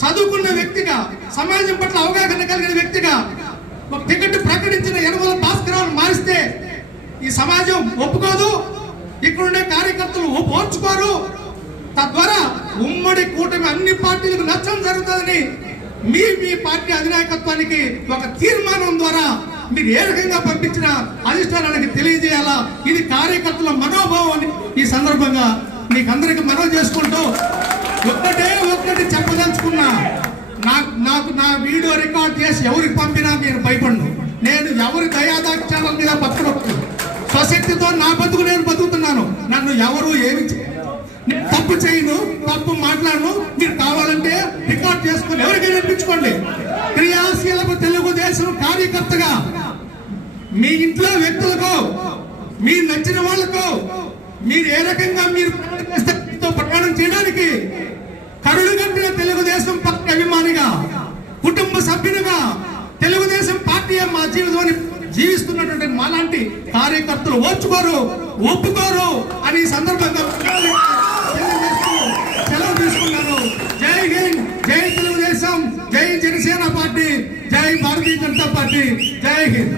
చదువుకున్న వ్యక్తిగా సమాజం పట్ల అవగాహన కలిగిన వ్యక్తిగా ఒక టికెట్ ప్రకటించిన యనమల భాస్కరరావు మారిస్తే ఈ సమాజం ఒప్పుకోదు ఇక్కడుండే కార్యకర్తలు ఓర్చుకోరు తద్వారా ఉమ్మడి కూటమి అన్ని పార్టీలకు నష్టం జరుగుతుందని మీ మీ పార్టీ అధినాయకత్వానికి ఒక తీర్మానం ద్వారా మీరు ఏ రకంగా పంపించిన అధిష్టానానికి తెలియజేయాలా? ఇది కార్యకర్తల మనోభావం అని ఈ సందర్భంగా మీకు అందరికి మనవి చేసుకుంటూ ఒక్కటే ఒక్కటి చెప్పదలుచుకున్నా నాకు నాకు నా వీడియో రికార్డ్ చేసి ఎవరికి పంపినా మీరు భయపడను. నేను ఎవరి దయాదాక్షాల మీద బతకడొచ్చు స్వశక్తితో నా బతుకు నేను బతుకుతున్నాను. నన్ను ఎవరు ఏమి తప్పు చేయను తప్పు మాట్లాడను. మీరు కావాలంటే రికార్డ్ చేసుకుని ఎవరికైనా వినిపించుకోండి క్రియాశీలకు తెలుగుదేశం కార్యకర్తగా మీ ఇంట్లో వ్యక్తులకు మీరు నచ్చిన వాళ్ళకు మీరు ఏ రకంగా మీరు ప్రయాణం చేయడానికి కరుడు కట్టిన తెలుగుదేశం పార్టీ అభిమానిగా కుటుంబ సభ్యునిగా తెలుగుదేశం పార్టీ మా జీవితం జీవిస్తున్నటువంటి మాలాంటి కార్యకర్తలు ఓర్చుకోరు ఒప్పుకోరు అని సందర్భంగా సెలవు తీసుకున్నాను జై హింద్ జై తెలుగుదేశం జై జనసేన పార్టీ జై భారతీయ జనతా పార్టీ జై హింద్.